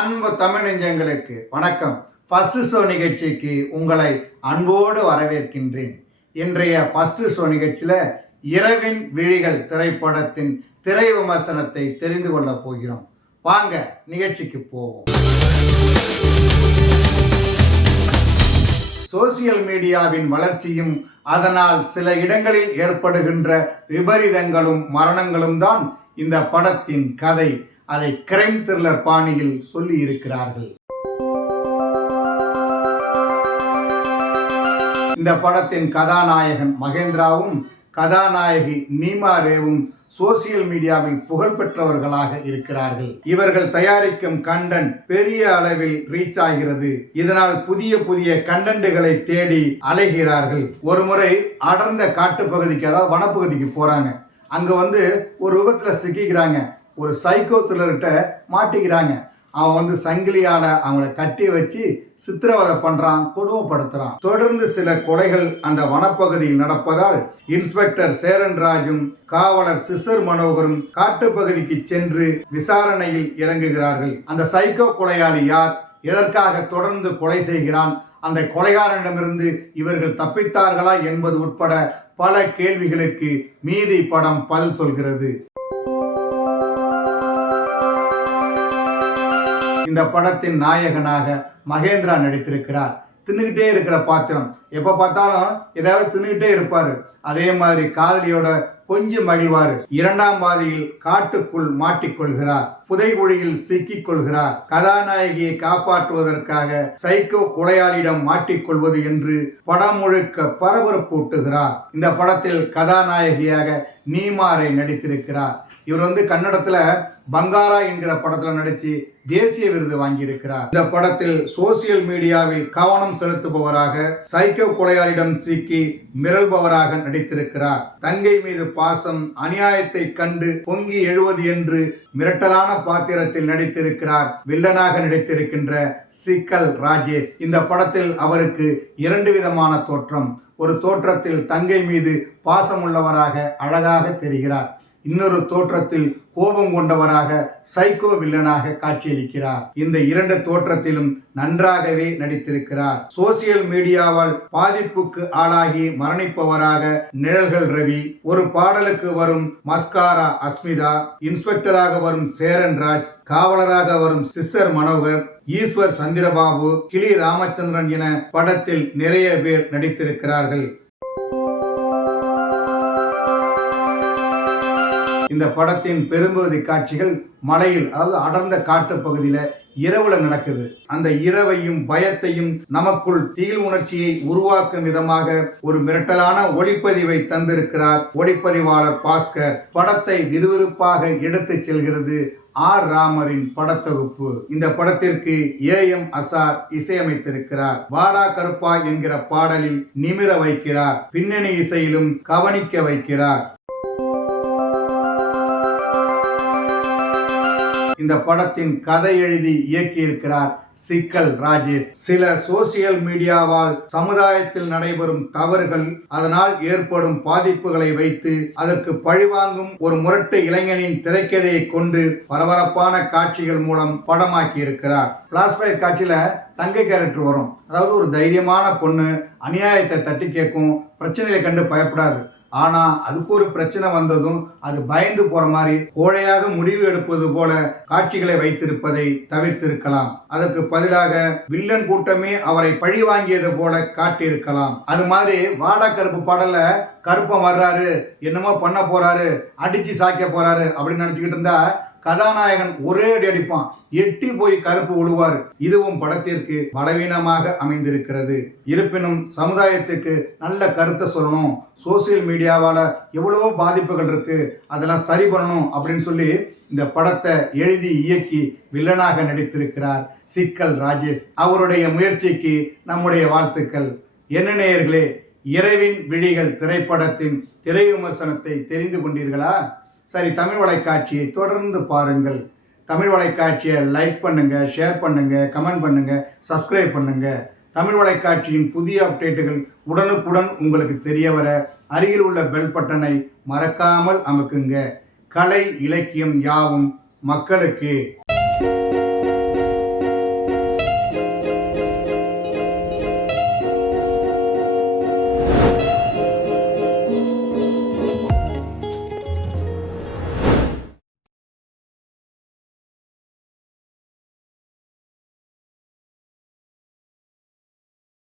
அன்பு தமிழ் நெஞ்சங்களுக்கு வணக்கம். ஃபர்ஸ்ட் ஷோ நிகழ்ச்சிக்கு உங்களை அன்போடு வரவேற்கின்றேன். இன்றைய ஃபர்ஸ்ட் ஷோ நிகழ்ச்சியில் இரவின் விழிகள் திரைப்படத்தின் திரை விமர்சனத்தை தெரிந்து கொள்ளப் போகிறோம். வாங்க நிகழ்ச்சிக்கு போவோம். சோசியல் மீடியாவின் வளர்ச்சியும் அதனால் சில இடங்களில் ஏற்படுகின்ற விபரீதங்களும் மரணங்களும் தான் இந்த படத்தின் கதை. அதை கிரைம் த்ரில்லர் பாணியில் சொல்லி இருக்கிறார்கள். இந்த படத்தின் கதாநாயகன் மகேந்திராவும் கதாநாயகி நீமா ரேவும் சோசியல் மீடியாவில் புகழ்பெற்றவர்களாக இருக்கிறார்கள். இவர்கள் தயாரிக்கும் கண்டென்ட் பெரிய அளவில் ரீச் ஆகிறது. இதனால் புதிய புதிய கண்டென்ட்களை தேடி அலைகிறார்கள். ஒரு முறை அடர்ந்த காட்டு பகுதிக்கு, அதாவது வனப்பகுதிக்கு போறாங்க. அங்க ஒரு விபத்துல சிக்கிக்கிறாங்க. ஒரு சைக்கோ த்ரில்லர்கிட்ட மாட்டிக்கிறாங்க. அவன் சங்கிலியால அவங்கள கட்டி வச்சு சித்திரவதை பண்றான், கொடுமைப்படுத்துறான். தொடர்ந்து சில கொலைகள் அந்த வனப்பகுதியில் நடப்பதால் இன்ஸ்பெக்டர் சேரன்ராஜும் காவலர் சிசர் மனோகரும் காட்டுப்பகுதிக்கு சென்று விசாரணையில் இறங்குகிறார்கள். அந்த சைக்கோ கொலையாளி யார், எதற்காக தொடர்ந்து கொலை செய்கிறான், அந்த கொலைகாரனிடமிருந்து இவர்கள் தப்பித்தார்களா என்பது உட்பட பல கேள்விகளுக்கு மீதி படம் பதில் சொல்கிறது. இந்த படத்தின் நாயகனாக மகேந்திரா நடித்திருக்கிறார். தின்னுகிட்டே இருக்கிற பாத்திரம், எப்ப பார்த்தாலும் ஏதாவது தின்னுகிட்டே இருப்பாரு. அதே மாதிரி காதலியோட கொஞ்சம் மகிழ்வாரு. இரண்டாம் பாதியில் காட்டுக்குள் மாட்டிக்கொள்கிறார், புதைகுழியில் சிக்கிக் கொள்கிறார். கதாநாயகியை காப்பாற்றுவதற்காக சைக்கோ கொலையாளியிடம் மாட்டிக்கொள்வது என்று படம் முழுக்க பரபரப்பூட்டுகிறார். இந்த படத்தில் கதாநாயகியாக நீமாரை நடித்திருக்கிறார். இவர் கன்னடத்துல பங்காரா என்கிற படத்துல நடிச்சு தேசிய விருது வாங்கியிருக்கிறார். இந்த படத்தில் சோசியல் மீடியாவில் கவனம் செலுத்துபவராக, சைக்கோ கொலையாளிடம் சிக்கி மிரள்பவராக நடித்திருக்கிறார். தங்கை மீது பாசம், அநியாயத்தை கண்டு பொங்கி எழுவது என்று மிரட்டலான பாத்திரத்தில் நடித்திருக்கிறார். வில்லனாக நடித்திருக்கின்ற சிக்கல் ராஜேஷ். இந்த படத்தில் அவருக்கு இரண்டு விதமான தோற்றம். ஒரு தோற்றத்தில் தங்கை மீது பாசமுள்ளவராக அழகாக தெரிகிறார். இன்னொரு தோற்றத்தில் கோபம் கொண்டவராக சைக்கோ வில்லனாக காட்சியளிக்கிறார். இந்த இரண்டு தோற்றத்திலும் நன்றாகவே நடித்திருக்கிறார். சோசியல் மீடியாவால் பாதிப்புக்கு ஆளாகி மரணிப்பவராக நிழல்கள் ரவி, ஒரு பாடலுக்கு வரும் மஸ்காரா அஸ்மிதா, இன்ஸ்பெக்டராக வரும் சேரன்ராஜ், காவலராக வரும் சிஸ்டர் மனோகர், ஈஸ்வர் சந்திரபாபு, கிளி ராமச்சந்திரன் என படத்தில் நிறைய பேர் நடித்திருக்கிறார்கள். இந்த படத்தின் பெரும்பகுதி காட்சிகள் மலையில், அதாவது அடர்ந்த காட்டு பகுதியில இரவுல நடக்குது. அந்த இரவையும் பயத்தையும் நமக்குள் தீல் உணர்ச்சியை உருவாக்கும் விதமாக ஒரு மிரட்டலான ஒளிப்பதிவை தந்திருக்கிறார் ஒளிப்பதிவாளர் பாஸ்கர். படத்தை விறுவிறுப்பாக எடுத்து செல்கிறது ஆர் ராமரின் படத்தொகுப்பு. இந்த படத்திற்கு AM அசார் இசையமைத்திருக்கிறார். வாடா கருப்பா என்கிற பாடலில் நிமிர வைக்கிறார். பின்னணி இசையிலும் கவனிக்க வைக்கிறார். இந்த படத்தின் கதை எழுதி இயக்கியிருக்கிறார் சிக்கல் ராஜேஷ். சில சோசியல் மீடியாவால் சமுதாயத்தில் நடைபெறும் தவறுகள், அதனால் ஏற்படும் பாதிப்புகளை வைத்து அதற்கு பழிவாங்கும் ஒரு முரட்டு இளைஞனின் திரைக்கதையை கொண்டு பரபரப்பான காட்சிகள் மூலம் படமாக்கி இருக்கிறார். பிளாஷ்பேக் காட்சியில தங்கை கேரக்டர் வரும். அதாவது ஒரு தைரியமான பொண்ணு அநியாயத்தை தட்டி கேட்கும், பிரச்சனைகளை கண்டு பயப்படாது. ஆனா அதுக்கு ஒரு பிரச்சனை வந்ததும் அது பயந்து போற மாதிரி கோழையாக முடிவு எடுப்பது போல காட்சிகளை வைத்திருப்பதை தவிர்த்திருக்கலாம். அதற்கு பதிலாக வில்லன் கூட்டமே அவரை பழி வாங்கியது போல காட்டியிருக்கலாம். அது மாதிரி வாடா கருப்பு பாடல கருப்பன் வர்றாரு, என்னமோ பண்ண போறாரு, அடிச்சு சாய்க்க போறாரு அப்படின்னு நினைச்சுக்கிட்டு இருந்தா கதாநாயகன் ஒரே அடி அடிப்பான், எட்டி போய் கருப்பு விழுவார். இதுவும் படத்திற்கு பலவீனமாக அமைந்திருக்கிறது. இருப்பினும் சமுதாயத்துக்கு நல்ல கருத்தை சொல்லணும், சோசியல் மீடியாவால எவ்வளவோ பாதிப்புகள் இருக்கு, அதெல்லாம் சரி பண்ணணும் அப்படின்னு சொல்லி இந்த படத்தை எழுதி இயக்கி வில்லனாக நடித்திருக்கிறார் சிக்கல் ராஜேஷ். அவருடைய முயற்சிக்கு நம்முடைய வாழ்த்துக்கள். என்ன நேயர்களே, இரவின் விழிகள் திரைப்படத்தின் திரை விமர்சனத்தை தெரிந்து கொண்டீர்களா? சரி, தமிழ் வலைக்காட்சியை தொடர்ந்து பாருங்கள். தமிழ் வலைக்காட்சியை லைக் பண்ணுங்க, ஷேர் பண்ணுங்க, கமெண்ட் பண்ணுங்க, சப்ஸ்கிரைப் பண்ணுங்க. தமிழ் வலைக்காட்சியின் புதிய அப்டேட்டுகள் உடனுக்குடன் உங்களுக்கு தெரிய வர அருகில் உள்ள பெல் பட்டனை மறக்காமல் அமுக்குங்க. கலை இலக்கியம் யாவும் மக்களுக்கு.